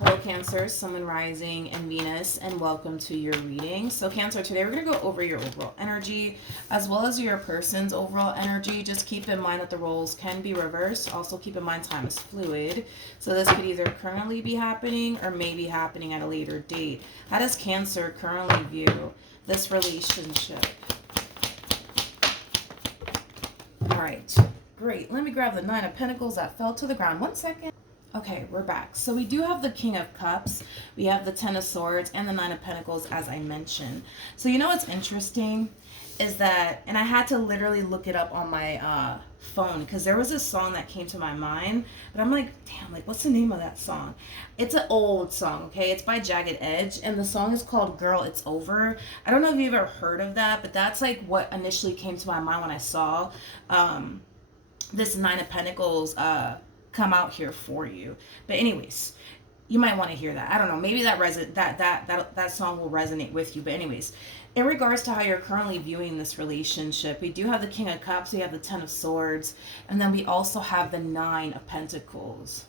Hello, Cancer, Sun, and Rising, and Venus, and welcome to your reading. So, Cancer, today we're going to go over your overall energy as well as your person's overall energy. Just keep in mind that the roles can be reversed. Also, keep in mind time is fluid. So, this could either currently be happening or may be happening at a later date. How does Cancer currently view this relationship? All right, great. Let me grab the Nine of Pentacles that fell to the ground. 1 second. Okay, we're back. So we do have the King of Cups, we have the Ten of Swords, and the Nine of Pentacles, as I mentioned. So you know what's interesting is that, and I had to literally look it up on my phone because there was a song that came to my mind, but I'm like, damn, like what's the name of that song? It's an old song, okay? It's by Jagged Edge, and the song is called Girl, It's Over. I don't know if you've ever heard of that, but that's like what initially came to my mind when I saw this Nine of Pentacles come out here for you. But anyways, you might want to hear that. I don't know. Maybe that song will resonate with you. But anyways, in regards to how you're currently viewing this relationship, we do have the King of Cups, we have the Ten of Swords, and then we also have the Nine of Pentacles.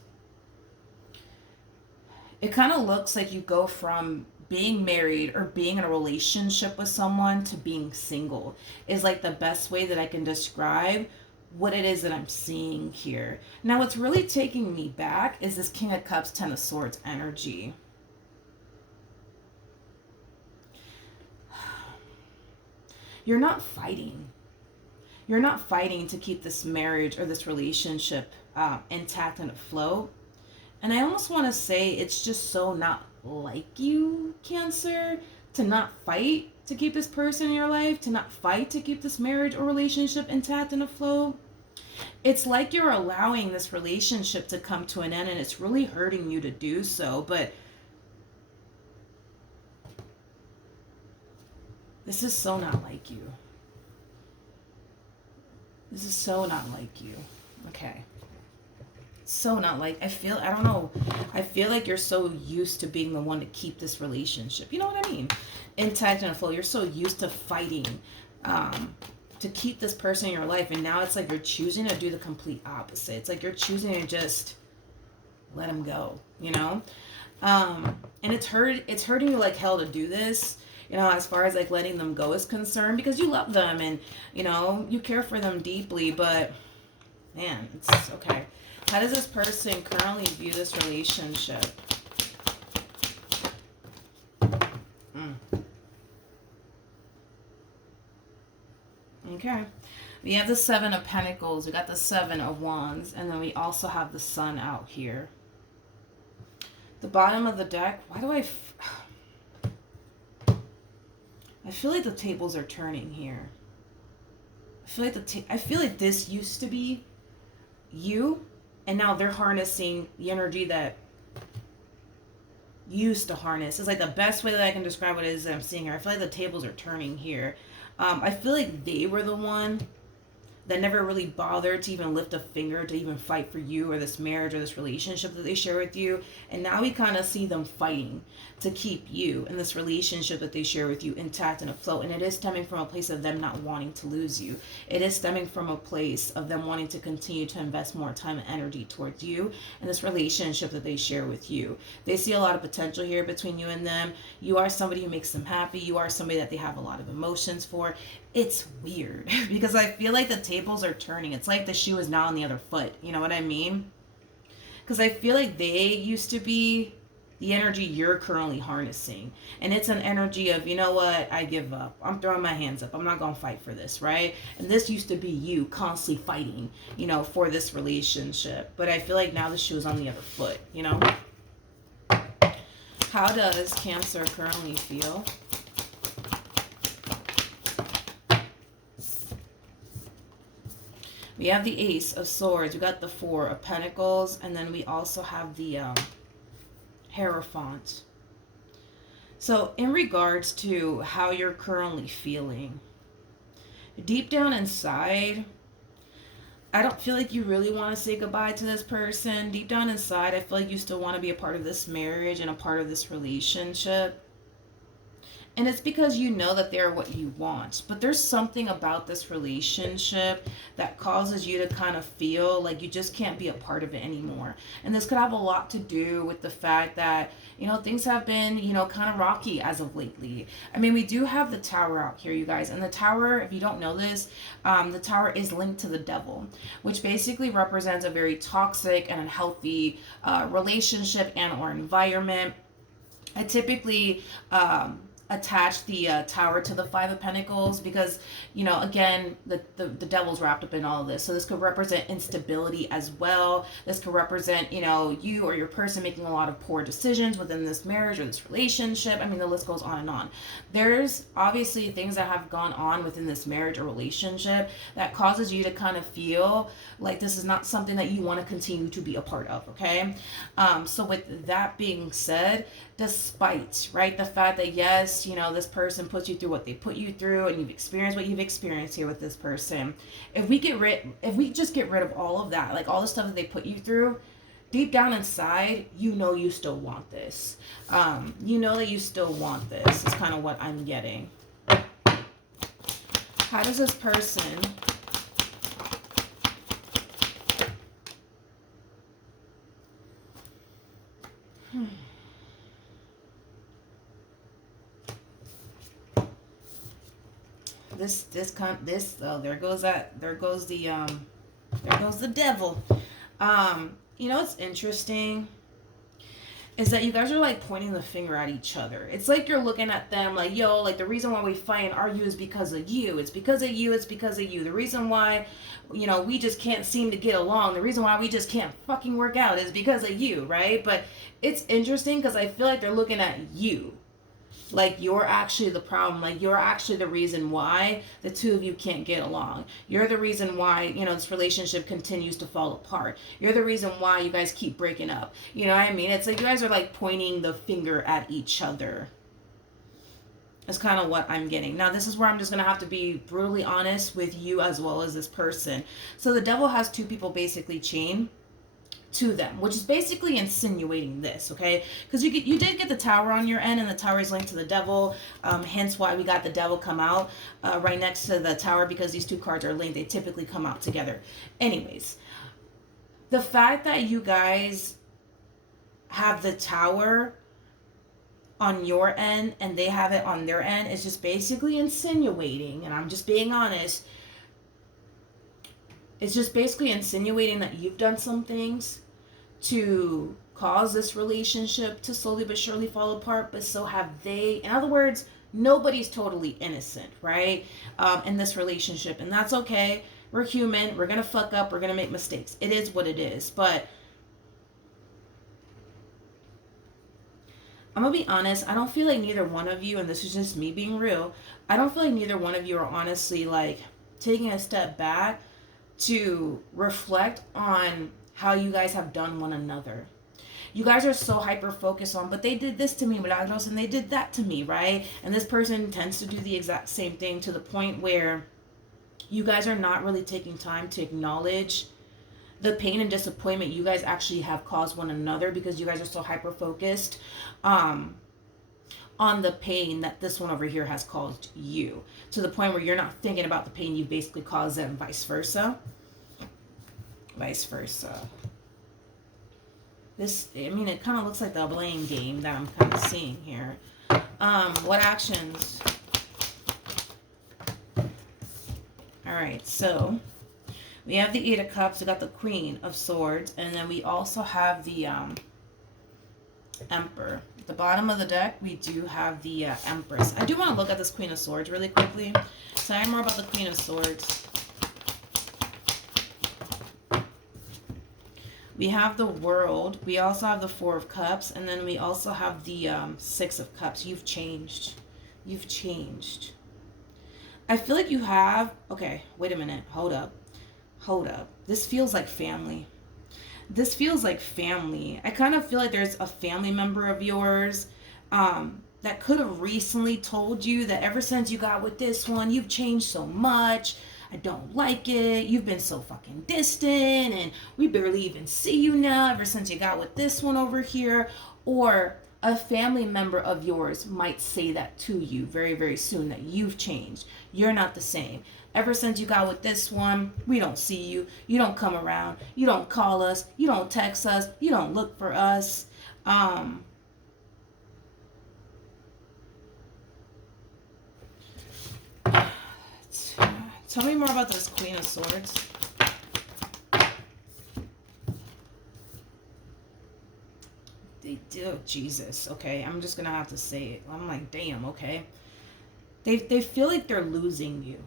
It kind of looks like you go from being married or being in a relationship with someone to being single is like the best way that I can describe what it is that I'm seeing here. Now, what's really taking me back is this King of Cups, Ten of Swords energy. You're not fighting. You're not fighting to keep this marriage or this relationship intact and afloat. And I almost want to say it's just so not like you, Cancer, to not fight to keep this person in your life, to not fight to keep this marriage or relationship intact and afloat. It's like you're allowing this relationship to come to an end and it's really hurting you to do so, but this is so not like you. This is so not like you. Okay. So not like, I don't know, I feel like you're so used to being the one to keep this relationship, you know what I mean, intact and afloat. You're so used to fighting to keep this person in your life, and now it's like you're choosing to do the complete opposite. It's like you're choosing to just let him go, you know. And it's hurting you like hell to do this, you know, as far as like letting them go is concerned, because you love them and you know you care for them deeply. But man, it's okay. How does this person currently view this relationship? Okay. We have the Seven of Pentacles. We got the Seven of Wands. And then we also have the Sun out here. The bottom of the deck. Why do I feel like the tables are turning here. I feel like this used to be you, and now they're harnessing the energy that used to harness. It's like the best way that I can describe what it is that I'm seeing here. I feel like the tables are turning here. I feel like they were the one that never really bothered to even lift a finger to even fight for you or this marriage or this relationship that they share with you. And now we kind of see them fighting to keep you and this relationship that they share with you intact and afloat. And it is stemming from a place of them not wanting to lose you. It is stemming from a place of them wanting to continue to invest more time and energy towards you and this relationship that they share with you. They see a lot of potential here between you and them. You are somebody who makes them happy. You are somebody that they have a lot of emotions for. It's weird because I feel like the tables are turning. It's like the shoe is now on the other foot. You know what I mean? Because I feel like they used to be the energy you're currently harnessing. And it's an energy of, you know what, I give up. I'm throwing my hands up. I'm not going to fight for this, right? And this used to be you constantly fighting, you know, for this relationship. But I feel like now the shoe is on the other foot, you know? How does Cancer currently feel? We have the Ace of Swords. We got the Four of Pentacles. And then we also have the Hierophant. So in regards to how you're currently feeling, deep down inside, I don't feel like you really want to say goodbye to this person. Deep down inside, I feel like you still want to be a part of this marriage and a part of this relationship. And it's because you know that they're what you want. But there's something about this relationship that causes you to kind of feel like you just can't be a part of it anymore. And this could have a lot to do with the fact that, things have been, kind of rocky as of lately. I mean, we do have the tower out here, you guys. And the tower, if you don't know this, the tower is linked to the devil, which basically represents a very toxic and unhealthy relationship and or environment. I typically attach the tower to the Five of Pentacles because, again, the devil's wrapped up in all of this. So this could represent instability as well. This could represent, you or your person making a lot of poor decisions within this marriage or this relationship. I mean, the list goes on and on. There's obviously things that have gone on within this marriage or relationship that causes you to kind of feel like this is not something that you want to continue to be a part of, okay? So with that being said, despite, right, the fact that yes, this person puts you through what they put you through and you've experienced what you've experienced here with this person, if we just get rid of all of that, like all the stuff that they put you through, deep down inside, you still want this. You know that you still want this is kind of what I'm getting. How does this person there goes the devil. What's interesting is that you guys are like pointing the finger at each other. It's like you're looking at them like, yo, like the reason why we fight and argue is because of you. It's because of you. It's because of you. The reason why, we just can't seem to get along. The reason why we just can't fucking work out is because of you, right? But it's interesting because I feel like they're looking at you. Like you're actually the problem. Like you're actually the reason why the two of you can't get along. You're the reason why, this relationship continues to fall apart. You're the reason why you guys keep breaking up. You know what I mean? It's like you guys are like pointing the finger at each other. That's kind of what I'm getting. Now, this is where I'm just going to have to be brutally honest with you as well as this person. So the devil has two people basically chained to them, which is basically insinuating this, okay? Because you did get the tower on your end, and the tower is linked to the devil, hence why we got the devil come out right next to the tower, because these two cards are linked. They typically come out together. Anyways, the fact that you guys have the tower on your end and they have it on their end is just basically insinuating, and I'm just being honest, it's just basically insinuating that you've done some things to cause this relationship to slowly but surely fall apart, but so have they. In other words, nobody's totally innocent, right? In this relationship, and that's okay. We're human. We're gonna fuck up. We're gonna make mistakes. It is what it is. But I'm gonna be honest, I don't feel like neither one of you, and this is just me being real, I don't feel like neither one of you are honestly like taking a step back to reflect on how you guys have done one another. You guys are so hyper focused on, but they did this to me, Milagros, and they did that to me, right? And this person tends to do the exact same thing, to the point where you guys are not really taking time to acknowledge the pain and disappointment you guys actually have caused one another, because you guys are so hyper focused on the pain that this one over here has caused you, to the point where you're not thinking about the pain you basically caused them, vice versa. It kind of looks like the blame game that I'm kind of seeing here. What actions? All right, so we have the Eight of Cups, we got the Queen of Swords, and then we also have the Emperor. At the bottom of the deck, we do have the Empress. I do want to look at this Queen of Swords really quickly. Tell me more about the Queen of Swords. We have the World. We also have the Four of Cups. And then we also have the Six of Cups. You've changed. You've changed. I feel like you have... Okay, wait a minute. Hold up. This feels like family. I kind of feel like there's a family member of yours that could have recently told you that ever since you got with this one, you've changed so much. I don't like it. You've been so fucking distant, and we barely even see you now ever since you got with this one over here. Or A family member of yours might say that to you very, very soon, that you've changed. You're not the same. Ever since you got with this one, we don't see you. You don't come around. You don't call us. You don't text us. You don't look for us. Tell me more about this Queen of Swords. They do, Jesus. Okay, I'm just gonna have to say it. I'm like, damn. Okay, they feel like they're losing you.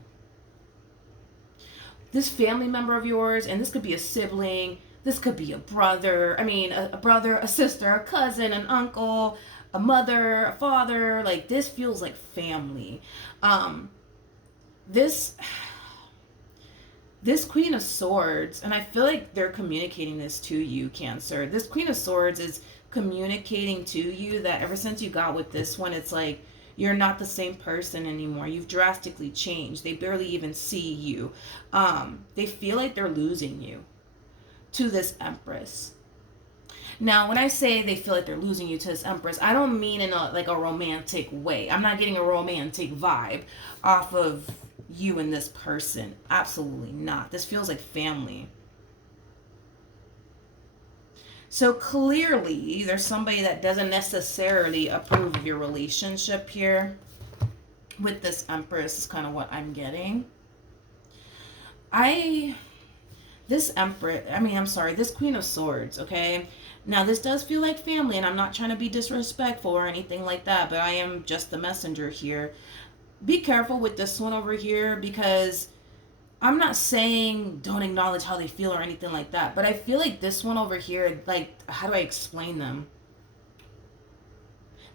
This family member of yours, and this could be a sibling. This could be a brother. I mean, a brother, a sister, a cousin, an uncle, a mother, a father. Like, this feels like family. This Queen of Swords, and I feel like they're communicating this to you, Cancer. This Queen of Swords is communicating to you that ever since you got with this one, it's like you're not the same person anymore. You've drastically changed. They barely even see you. They feel like they're losing you to this Empress. Now, when I say they feel like they're losing you to this Empress, I don't mean in a romantic way. I'm not getting a romantic vibe off of you and this person. Absolutely not. This feels like family. So clearly, there's somebody that doesn't necessarily approve of your relationship here with this Empress is kind of what I'm getting. This Queen of Swords, okay? Now, this does feel like family, and I'm not trying to be disrespectful or anything like that, but I am just the messenger here. Be careful with this one over here, because I'm not saying don't acknowledge how they feel or anything like that, but I feel like this one over here, like, how do I explain them?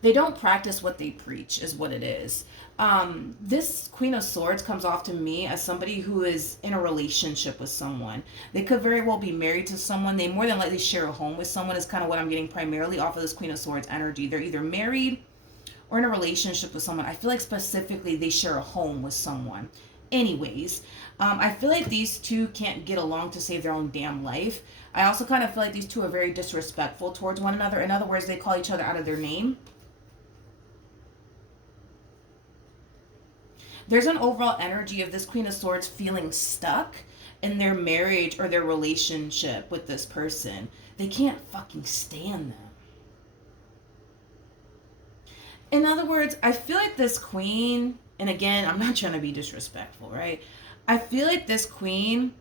They don't practice what they preach, is what it is. This Queen of Swords comes off to me as somebody who is in a relationship with someone. They could very well be married to someone. They more than likely share a home with someone, is kind of what I'm getting primarily off of this Queen of Swords energy. They're either married or in a relationship with someone. I feel like specifically they share a home with someone. Anyways, I feel like these two can't get along to save their own damn life. I also kind of feel like these two are very disrespectful towards one another. In other words, they call each other out of their name. There's an overall energy of this Queen of Swords feeling stuck in their marriage or their relationship with this person. They can't fucking stand them. In other words, I feel like this queen, and again, I'm not trying to be disrespectful, right? I feel like this queen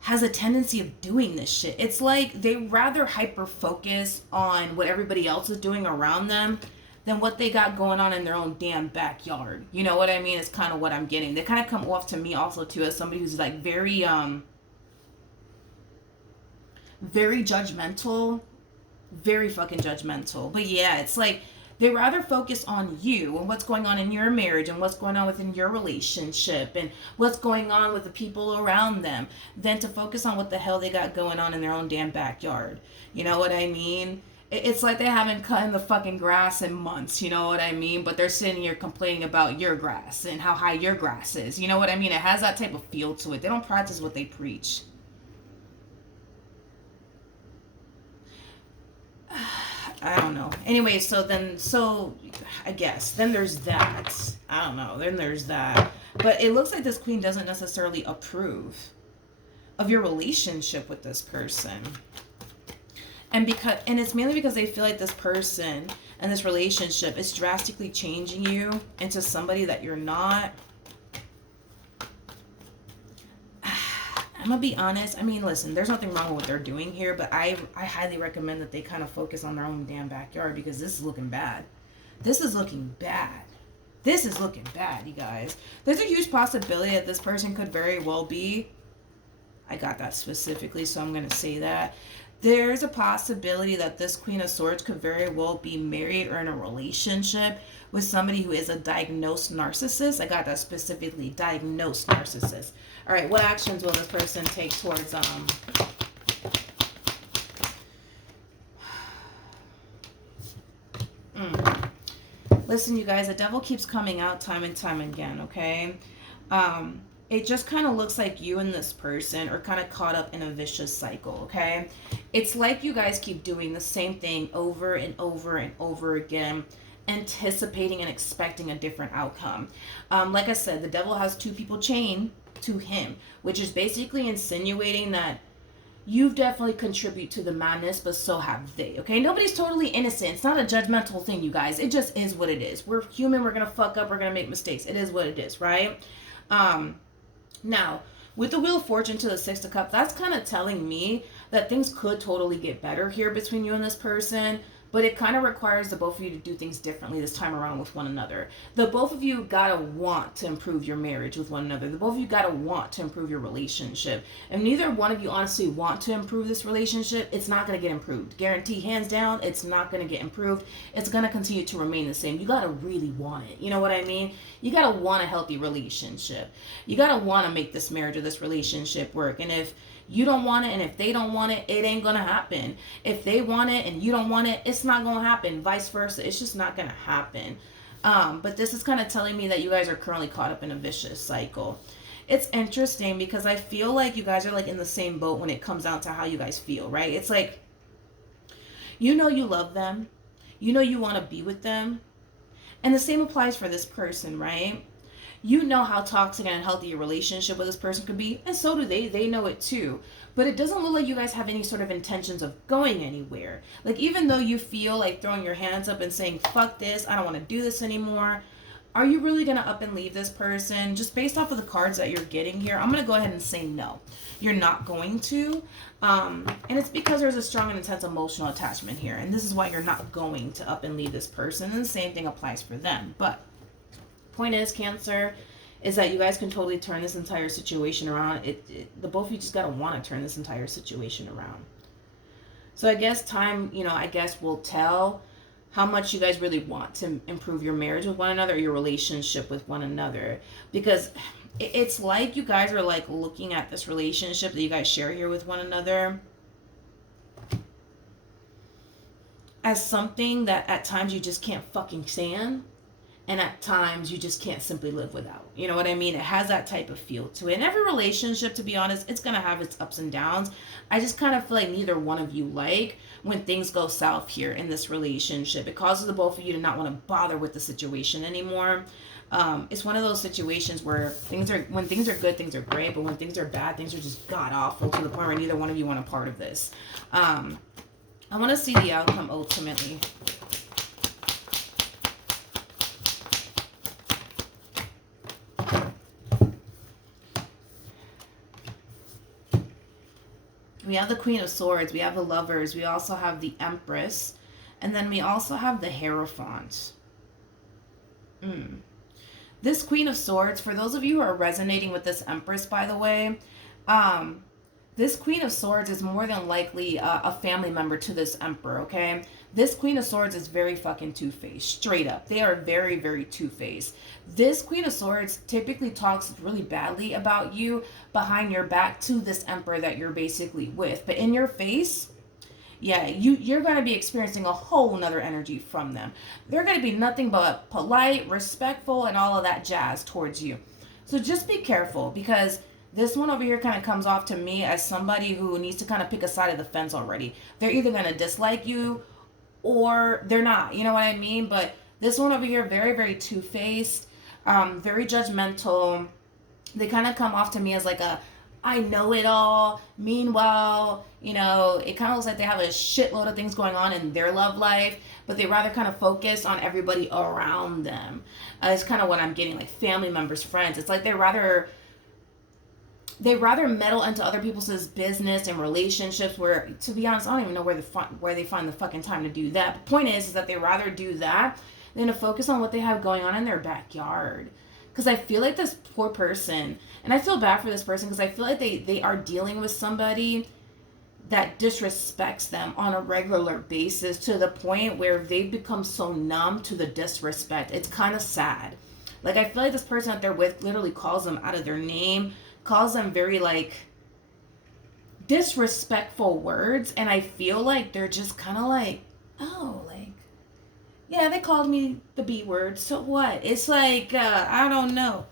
has a tendency of doing this shit. It's like they rather hyper focus on what everybody else is doing around them than what they got going on in their own damn backyard. You know what I mean? It's kind of what I'm getting. They kind of come off to me also too as somebody who's like very judgmental, very fucking judgmental. But yeah, it's like they rather focus on you and what's going on in your marriage and what's going on within your relationship and what's going on with the people around them than to focus on what the hell they got going on in their own damn backyard. You know what I mean? It's like they haven't cut in the fucking grass in months, you know what I mean? But they're sitting here complaining about your grass and how high your grass is. You know what I mean? It has that type of feel to it. They don't practice what they preach. I don't know. Anyway, so I guess then there's that. I don't know. Then there's that. But it looks like this queen doesn't necessarily approve of your relationship with this person. And it's mainly because they feel like this person and this relationship is drastically changing you into somebody that you're not. I'm gonna be honest. I mean, listen, there's nothing wrong with what they're doing here, but I highly recommend that they kind of focus on their own damn backyard, because this is looking bad. This is looking bad. This is looking bad, you guys. There's a huge possibility that this person could very well be, I got that specifically, so I'm gonna say that. There's a possibility that this Queen of Swords could very well be married or in a relationship with somebody who is a diagnosed narcissist. I got that specifically, diagnosed narcissist. All right, what actions will this person take towards Listen, you guys, the devil keeps coming out time and time again, okay? it just kind of looks like you and this person are kind of caught up in a vicious cycle, okay? It's like you guys keep doing the same thing over and over and over again, anticipating and expecting a different outcome. Like I said, the devil has two people chained to him, which is basically insinuating that you've definitely contribute to the madness, but so have they. Okay, nobody's totally innocent. It's not a judgmental thing, you guys. It just is what it is. We're human. We're gonna fuck up. We're gonna make mistakes. It is what it is, right? Now, with the Wheel of Fortune to the Six of Cups, that's kind of telling me that things could totally get better here between you and this person, but it kind of requires the both of you to do things differently this time around with one another. The both of you gotta want to improve your marriage with one another. The both of you gotta want to improve your relationship. And neither one of you honestly want to improve this relationship, it's not gonna get improved. Guarantee, hands down, it's not gonna get improved. It's gonna continue to remain the same. You gotta really want it. You know what I mean? You gotta want a healthy relationship. You gotta want to make this marriage or this relationship work. And if you don't want it and if they don't want it, it ain't gonna happen. If they want it and you don't want it, it's not gonna happen. Vice versa, it's just not gonna happen. But this is kind of telling me that you guys are currently caught up in a vicious cycle. It's interesting because I feel like you guys are like in the same boat when it comes down to how you guys feel, right? It's like, you know, you love them, you know you want to be with them, and the same applies for this person, right? You know how toxic and unhealthy your relationship with this person could be, and so do they. They know it too. But it doesn't look like you guys have any sort of intentions of going anywhere. Like, even though you feel like throwing your hands up and saying, fuck this, I don't want to do this anymore, are you really going to up and leave this person? Just based off of the cards that you're getting here, I'm going to go ahead and say no. You're not going to. And it's because there's a strong and intense emotional attachment here. And this is why you're not going to up and leave this person. And the same thing applies for them. But point is, Cancer, is that you guys can totally turn this entire situation around. The both of you just gotta want to turn this entire situation around. So I guess time, I guess will tell how much you guys really want to improve your marriage with one another or your relationship with one another. Because it's like you guys are like looking at this relationship that you guys share here with one another as something that at times you just can't fucking stand. And at times, you just can't simply live without. You know what I mean? It has that type of feel to it. And every relationship, to be honest, it's going to have its ups and downs. I just kind of feel like neither one of you like when things go south here in this relationship. It causes the both of you to not want to bother with the situation anymore. It's one of those situations where when things are good, things are great. But when things are bad, things are just god-awful to the point where neither one of you want a part of this. I want to see the outcome ultimately. We have the Queen of Swords, we have the Lovers, we also have the Empress, and then we also have the Hierophant. This Queen of Swords, for those of you who are resonating with this Empress, by the way, this Queen of Swords is more than likely a family member to this Emperor, okay? This Queen of Swords is very fucking two-faced, straight up. They are very, very two-faced. This Queen of Swords typically talks really badly about you behind your back to this Emperor that you're basically with. But in your face, yeah, you're going to be experiencing a whole nother energy from them. They're going to be nothing but polite, respectful, and all of that jazz towards you. So just be careful, because this one over here kind of comes off to me as somebody who needs to kind of pick a side of the fence already. They're either going to dislike you or they're not. You know what I mean? But this one over here, very, very two-faced, very judgmental. They kind of come off to me as like I know it all. Meanwhile, it kind of looks like they have a shitload of things going on in their love life, but they rather kind of focus on everybody around them. It's kind of what I'm getting, like family members, friends. It's like they rather meddle into other people's business and relationships, where, to be honest, I don't even know where they find the fucking time to do that. The point is that they rather do that than to focus on what they have going on in their backyard. Because I feel like this poor person, and I feel bad for this person, because I feel like they are dealing with somebody that disrespects them on a regular basis, to the point where they've become so numb to the disrespect. It's kind of sad. Like, I feel like this person that they're with literally calls them out of their name, calls them very, like, disrespectful words, and I feel like they're just kind of like, oh, like, yeah, they called me the B word, so what? It's like, I don't know.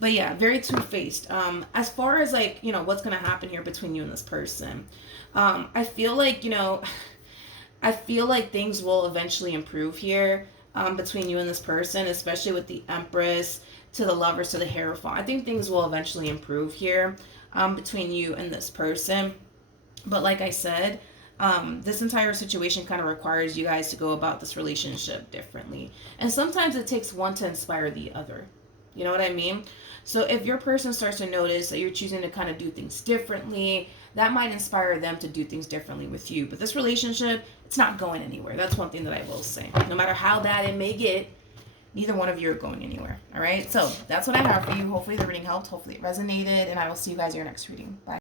But yeah, very two-faced. As far as like, what's gonna happen here between you and this person, I feel like, I feel like things will eventually improve here, between you and this person, especially with the Empress to the Lovers to the Hierophant. I think things will eventually improve here, between you and this person. But like I said, this entire situation kind of requires you guys to go about this relationship differently. And sometimes it takes one to inspire the other. You know what I mean? So if your person starts to notice that you're choosing to kind of do things differently, that might inspire them to do things differently with you. But this relationship, it's not going anywhere. That's one thing that I will say. No matter how bad it may get, neither one of you are going anywhere. All right? So that's what I have for you. Hopefully the reading helped. Hopefully it resonated. And I will see you guys in your next reading. Bye.